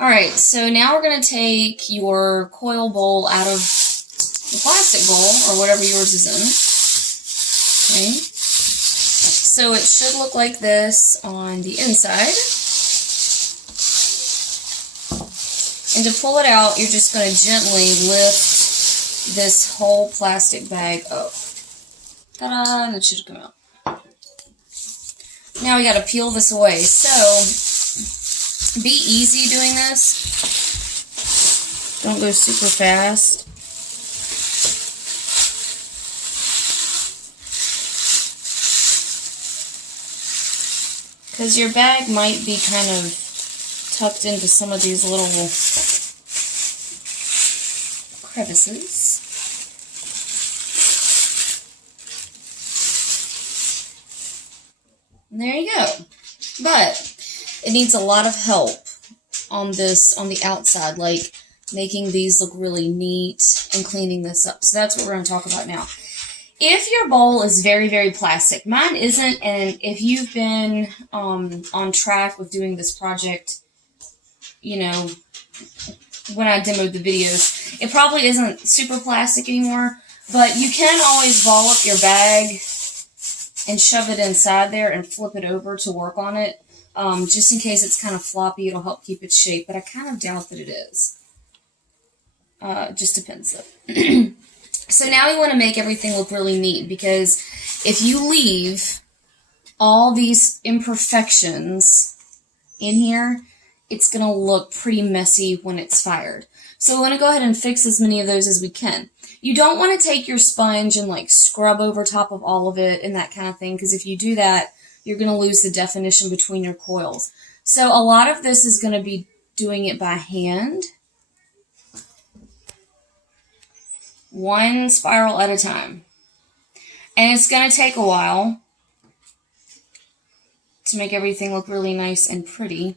Alright, so now we're going to take your coil bowl out of the plastic bowl, or whatever yours is in. Okay. So it should look like this on the inside. And to pull it out, you're just going to gently lift this whole plastic bag up. Ta-da! And it should come out. Now we got to peel this away. So, be easy doing this. Don't go super fast. Because your bag might be kind of tucked into some of these little crevices. And there you go. But it needs a lot of help on the outside, like making these look really neat and cleaning this up. So that's what we're going to talk about now. If your bowl is very, very plastic, mine isn't, and if you've been on track with doing this project, you know, when I demoed the videos, it probably isn't super plastic anymore, but you can always ball up your bag and shove it inside there and flip it over to work on it. Just in case it's kind of floppy, it'll help keep its shape, but I kind of doubt that it is. It just depends though. So now we want to make everything look really neat, because if you leave all these imperfections in here, it's going to look pretty messy when it's fired. So we're going to go ahead and fix as many of those as we can. You don't want to take your sponge and like scrub over top of all of it and that kind of thing, because if you do that, you're going to lose the definition between your coils. So a lot of this is going to be doing it by hand, one spiral at a time. And it's going to take a while to make everything look really nice and pretty,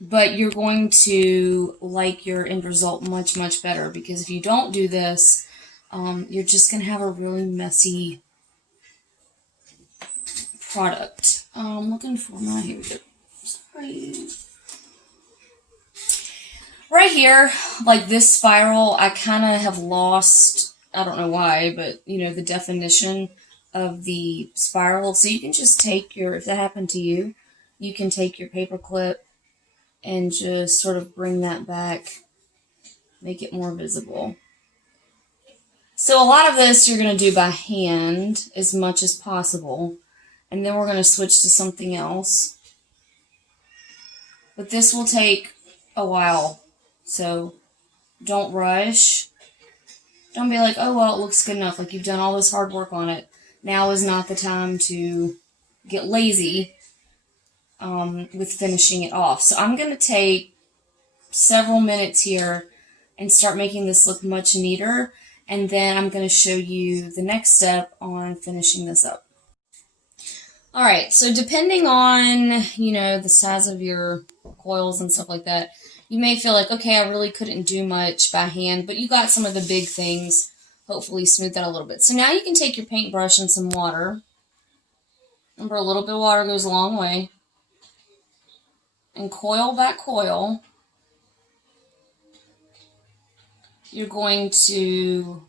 but you're going to like your end result much, much better, because if you don't do this, you're just going to have a really messy product. I'm looking for my, here we go. Sorry. Right here, like this spiral, I kind of have lost, I don't know why, but, you know, the definition of the spiral. So you can just take your, if that happened to you, you can take your paper clip and just sort of bring that back, make it more visible. So a lot of this you're going to do by hand as much as possible, and then we're going to switch to something else. But this will take a while. So don't rush. Don't be like, oh, well, it looks good enough. Like, you've done all this hard work on it. Now is not the time to get lazy with finishing it off. So I'm going to take several minutes here and start making this look much neater. And then I'm going to show you the next step on finishing this up. All right, so depending on, you know, the size of your coils and stuff like that, you may feel like, okay, I really couldn't do much by hand, but you got some of the big things. Hopefully smooth that a little bit. So now you can take your paintbrush and some water. Remember, a little bit of water goes a long way. And coil by coil, you're going to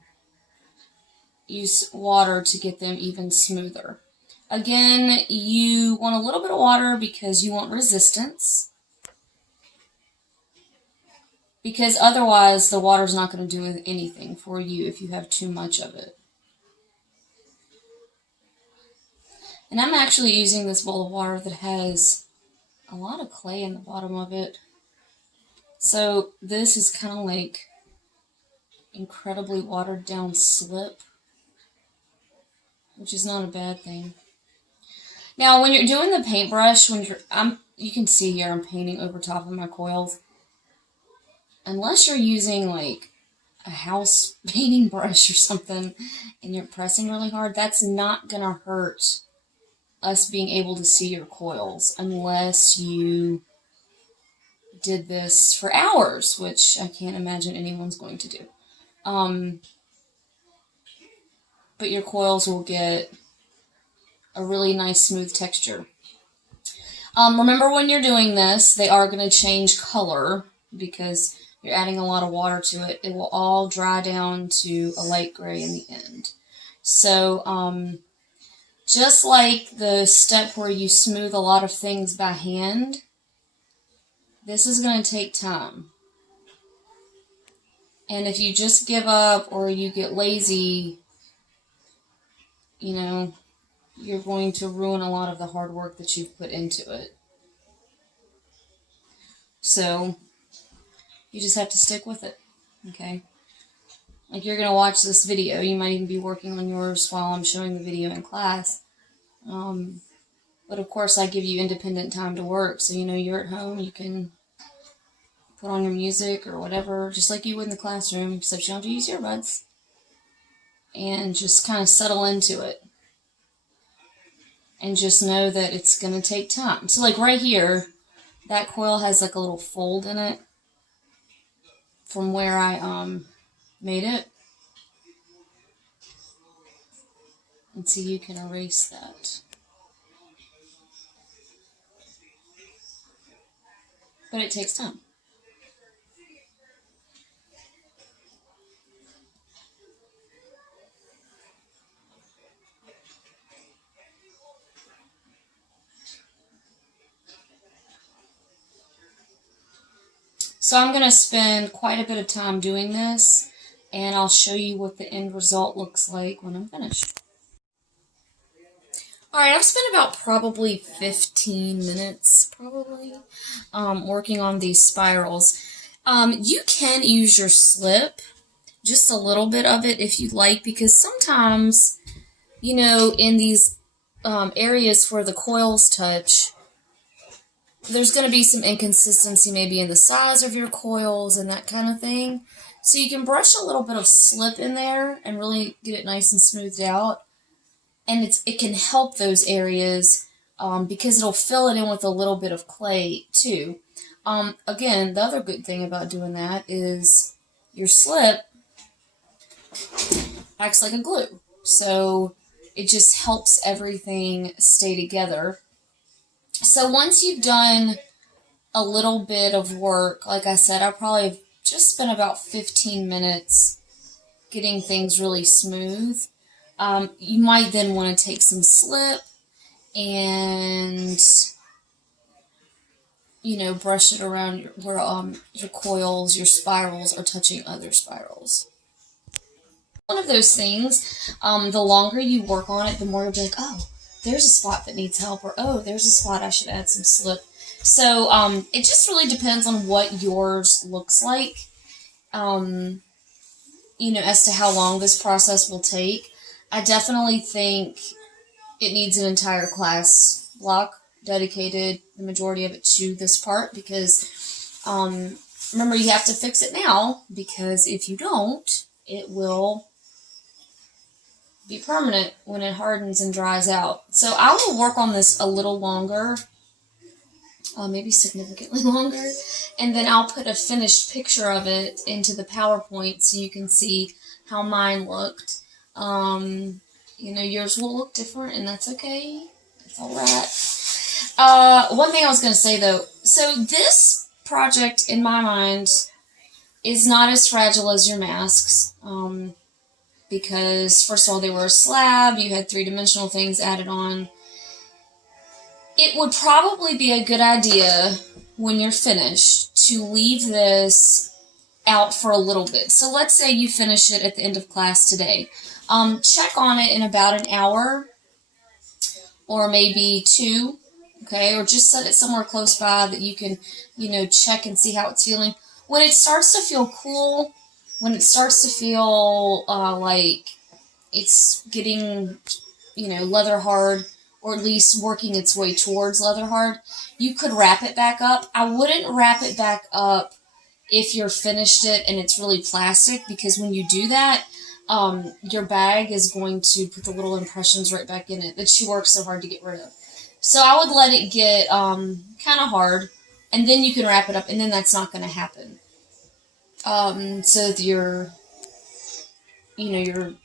use water to get them even smoother. Again, you want a little bit of water because you want resistance. Because otherwise, the water's not going to do anything for you if you have too much of it. And I'm actually using this bowl of water that has a lot of clay in the bottom of it. So this is kind of like incredibly watered down slip, which is not a bad thing. Now, when you're doing the paintbrush, you can see here I'm painting over top of my coils. Unless you're using like a house painting brush or something and you're pressing really hard, that's not going to hurt us being able to see your coils unless you did this for hours, which I can't imagine anyone's going to do. But your coils will get a really nice smooth texture. Remember when you're doing this, they are going to change color because you're adding a lot of water to it. It will all dry down to a light gray in the end. So, just like the step where you smooth a lot of things by hand, this is going to take time. And if you just give up or you get lazy, you know, you're going to ruin a lot of the hard work that you've put into it. So, you just have to stick with it, okay? Like, you're going to watch this video. You might even be working on yours while I'm showing the video in class. But, of course, I give you independent time to work. So, you know, you're at home. You can put on your music or whatever, just like you would in the classroom, except you don't have to use earbuds. And just kind of settle into it. And just know that it's going to take time. So, like, right here, that coil has, like, a little fold in it from where I, made it. And so you can erase that. But it takes time. So I'm going to spend quite a bit of time doing this, and I'll show you what the end result looks like when I'm finished. Alright, I've spent about probably 15 minutes, working on these spirals. You can use your slip, just a little bit of it if you'd like, because sometimes, you know, in these areas where the coils touch, there's going to be some inconsistency maybe in the size of your coils and that kind of thing. So you can brush a little bit of slip in there and really get it nice and smoothed out. And it can help those areas because it'll fill it in with a little bit of clay too. Again, the other good thing about doing that is your slip acts like a glue. So it just helps everything stay together. So once you've done a little bit of work, like I said, I probably have just spent about 15 minutes getting things really smooth. You might then want to take some slip and, you know, brush it around where your coils, your spirals are touching other spirals. One of those things, the longer you work on it, the more you'll be like, oh, there's a spot that needs help, or oh, there's a spot I should add some slip. So it just really depends on what yours looks like, you know, as to how long this process will take. I definitely think it needs an entire class block dedicated, the majority of it, to this part, because remember, you have to fix it now, because if you don't, it will be permanent when it hardens and dries out. So I will work on this a little longer, maybe significantly longer, and then I'll put a finished picture of it into the PowerPoint so you can see how mine looked. You know, yours will look different, and that's okay. It's alright. One thing I was going to say, though, so this project, in my mind, is not as fragile as your masks, because, first of all, they were a slab, you had three-dimensional things added on. It would probably be a good idea, when you're finished, to leave this out for a little bit. So let's say you finish it at the end of class today. Check on it in about an hour, or maybe 2, okay? Or just set it somewhere close by that you can, you know, check and see how it's feeling. When it starts to feel cool, when it starts to feel like it's getting, you know, leather hard, or at least working its way towards leather hard, you could wrap it back up. I wouldn't wrap it back up if you're finished it and it's really plastic, because when you do that, your bag is going to put the little impressions right back in it that you worked so hard to get rid of. So I would let it get kind of hard, and then you can wrap it up, and then that's not going to happen. So that your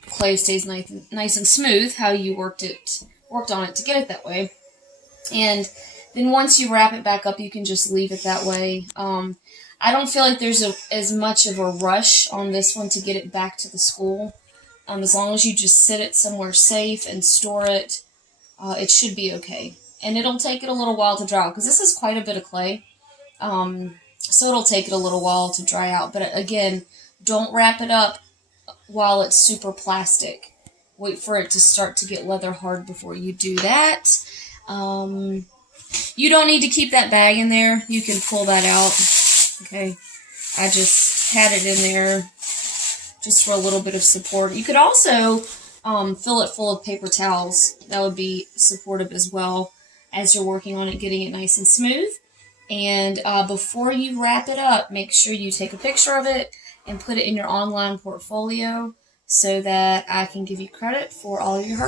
clay stays nice and smooth how you worked on it to get it that way. And Then once you wrap it back up, you can just leave it that way. I don't feel like there's as much of a rush on this one to get it back to the school. As long as you just sit it somewhere safe and store it, it should be okay. And it'll take it a little while to dry out because this is quite a bit of clay. So it'll take it a little while to dry out. But again, don't wrap it up while it's super plastic. Wait for it to start to get leather hard before you do that. You don't need to keep that bag in there. You can pull that out. Okay. I just had it in there just for a little bit of support. You could also fill it full of paper towels. That would be supportive as well as you're working on it, getting it nice and smooth. And before you wrap it up, make sure you take a picture of it and put it in your online portfolio so that I can give you credit for all of your hard work.